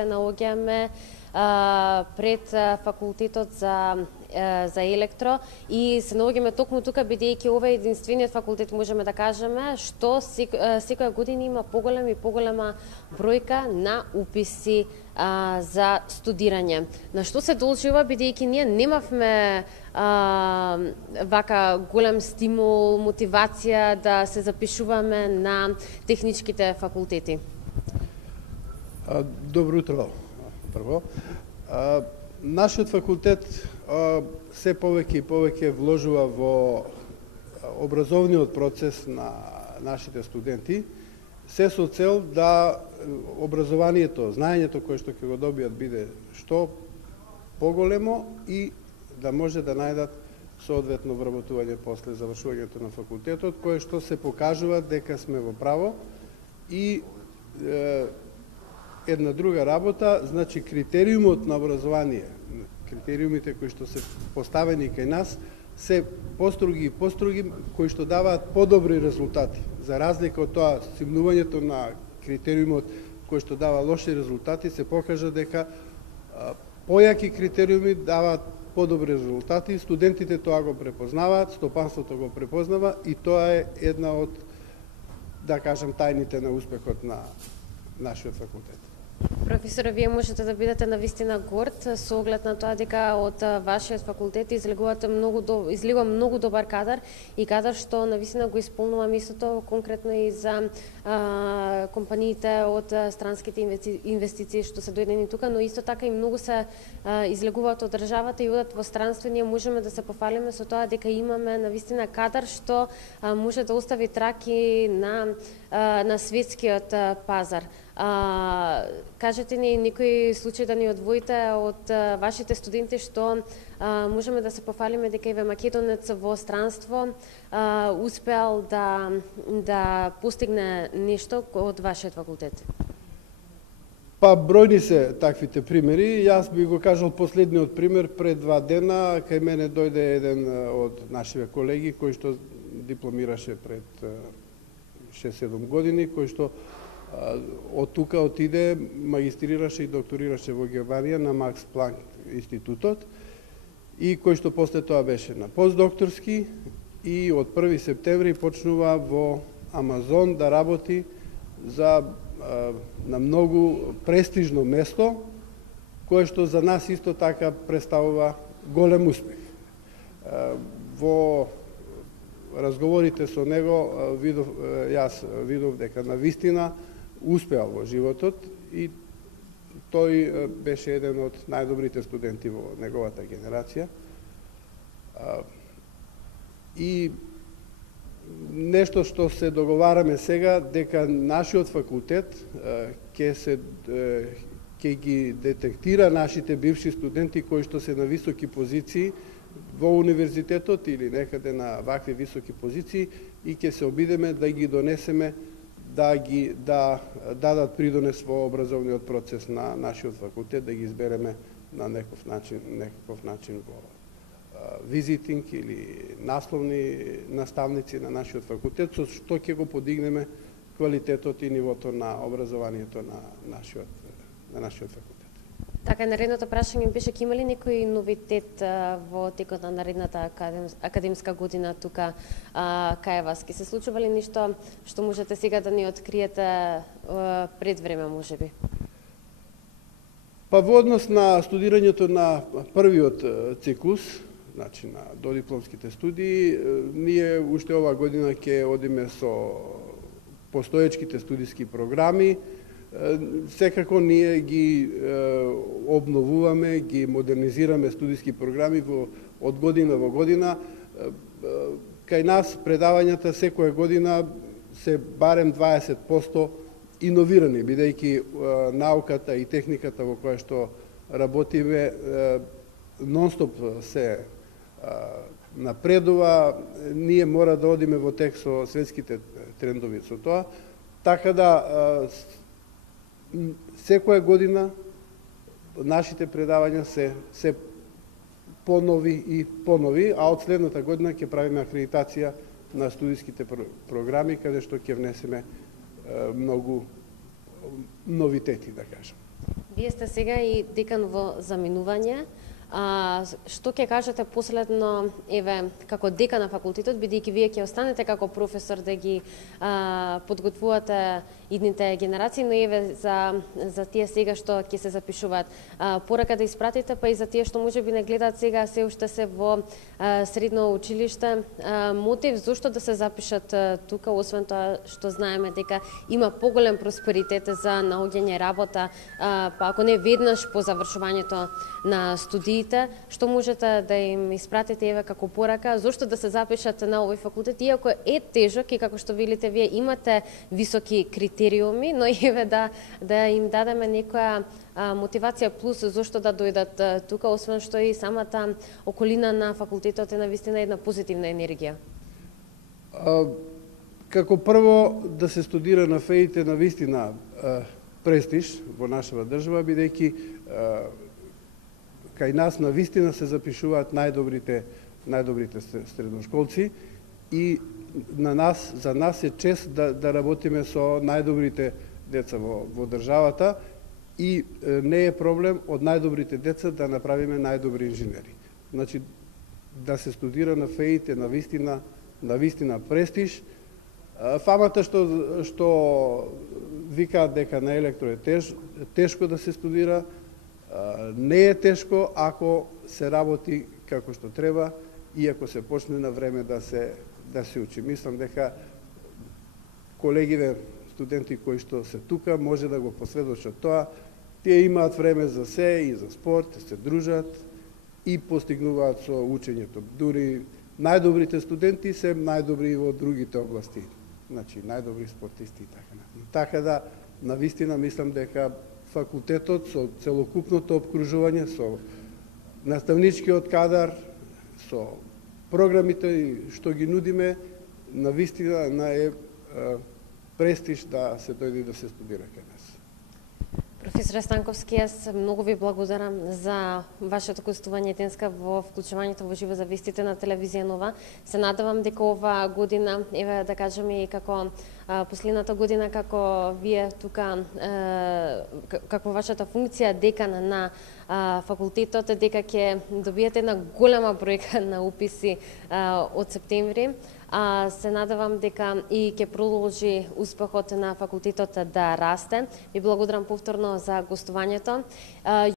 наоѓаме пред факултетот за електро и се наоѓаме токму тука бидејќи ова е единствениот факултет, можеме да кажеме, што секоја година има поголема и поголема бројка на уписи за студирање. На што се должи ова, бидејќи ние немавме вака голем стимул, мотивација да се запишуваме на техничките факултети? Добро утро, прво. Нашиот факултет се повеќе и повеќе вложува во образовниот процес на нашите студенти, се со цел да образованието, знаењето кое што ќе го добијат биде што поголемо и да може да најдат соодветно вработување после завршувањето на факултетот, кое што се покажува дека сме во право и една друга работа, значи критериумот на образование, критериумите кои што се поставени кај нас, се поструги и поструги, кои што даваат подобри резултати. За разлика од тоа, стигнувањето на критериумот кој што дава лоши резултати, се покажа дека појаки критериуми даваат подобри резултати, студентите тоа го препознаваат, стопанството го препознава и тоа е една од, да кажам, тајните на успехот на нашиот факултет. Професоре, вие можете да бидете навистина горд со оглед на тоа дека од вашиот факултет излегува многу добар кадар и кадар што навистина го исполнува местото конкретно и за компаниите од странските инвестиции што се дојдени тука, но исто така и многу се излегуваат од државата и одат во странство. Ние можеме да се пофалиме со тоа дека имаме навистина кадар што може да остави траки на светскиот пазар. Кажете ни некој случај да ни одвоите од вашите студенти што можеме да се пофалиме дека еве македонец во странство успеал да постигне нешто од вашиот факултет? Па бројни се таквите примери. Јас би го кажал последниот пример. Пред 2 дена кај мене дојде еден од нашите колеги кој што дипломираше пред 6-7 години, кој што од тука отиде, магистрираше и докторираше во Германија на Макс Планк институтот и кој што после тоа беше на постдокторски и од 1 септември почнува во Амазон да работи на многу престижно место, кое што за нас исто така представува голем успех. Во разговорите со него јас видов дека навистина успеал во животот и тој беше еден од најдобрите студенти во неговата генерација. И нешто што се договараме сега, дека нашиот факултет ќе ги детектира нашите бивши студенти кои што се на високи позиции во универзитетот или некаде на вакви високи позиции и ќе се обидеме да ги донесеме да дадат придонес во образовниот процес на нашиот факултет, да ги избереме на некој начин во визитинг или насловни наставници на нашиот факултет, со што ќе го подигнеме квалитетот и нивото на образованието на нашиот факултет. Така, наредното прашање беше ќе има ли некој новитет во текот на наредната академска година тука кај вас? Ќе се случува ли нешто што можете сега да ни откриете пред време, можеби? Па во однос на студирањето на првиот циклус, значи на додипломските студии, ние уште ова година ќе одиме со постоечките студиски програми. Секако ние ги обновуваме, ги модернизираме студиски програми од година во година. Кај нас предавањата секоја година се барем 20% иновирани, бидејќи науката и техниката во која што работиме нонстоп се напредува, ние мора да одиме во тек со светските трендови со тоа, така да секоја година нашите предавања се понови и понови, а од следната година ќе правиме акредитација на студиските програми, каде што ќе внесеме многу новитети, да кажем. Вие сте сега и декан во заминување. Што ќе кажете последно, еве, како дека на факултетот, бидејќи вие ќе останете како професор да ги подготвувате идните генерации, но еве за тие сега што ќе се запишуваат, порака да испратите, па и за тие што можеби не гледаат сега, се уште се во средно училиште, мотив зошто да се запишат тука, освен тоа што знаеме дека има поголем просперитет за наоѓање работа, па ако не веднаш по завршувањето на студиите, што можете да им испратите еве како порака, зошто да се запишат на овој факултет, иако е тежок и како што велите вие имате високи критериуми, но еве да им дадеме некоја мотивација плюс зошто да дојдат тука, освен што и самата околина на факултетот е навистина една позитивна енергија. Како прво да се студира на ФЕИ-те навистина престиж во нашава држава, бидејќи кај нас навистина се запишуваат најдобрите средношколци и за нас е чест да работиме со најдобрите деца во државата и не е проблем од најдобрите деца да направиме најдобри инженери. Значи, да се студира на ФЕИ-те навистина престиж. Фамата што викаат дека на електро е тешко да се студира, не е тешко ако се работи како што треба и ако се почне на време да се учи. Мислам дека колегите студенти кои што се тука може да го посведочат тоа. Тие имаат време за се и за спорт, се дружат и постигнуваат со учењето. Дури најдобрите студенти се најдобри и во другите области. Значи, најдобри спортисти и така. Така да, навистина, мислам дека факултетот со целокупното обкружување, со наставничкиот кадар, со програмите што ги нудиме, навистина е престиж да се дојде и да се студира кај нас. Професор Станковски, јас многу ви благодарам за вашето гостување денеска во вклучувањето во живо за вестите на телевизија Нова. Се надевам дека ова година, еве да кажеме и како последната година како вие тука, како вашата функција декан на факултетот, дека ќе добиете една голема бројка на уписи од септември. Се надевам дека и ќе продолжи успехот на факултетот да расте. Ви благодарам повторно за гостувањето.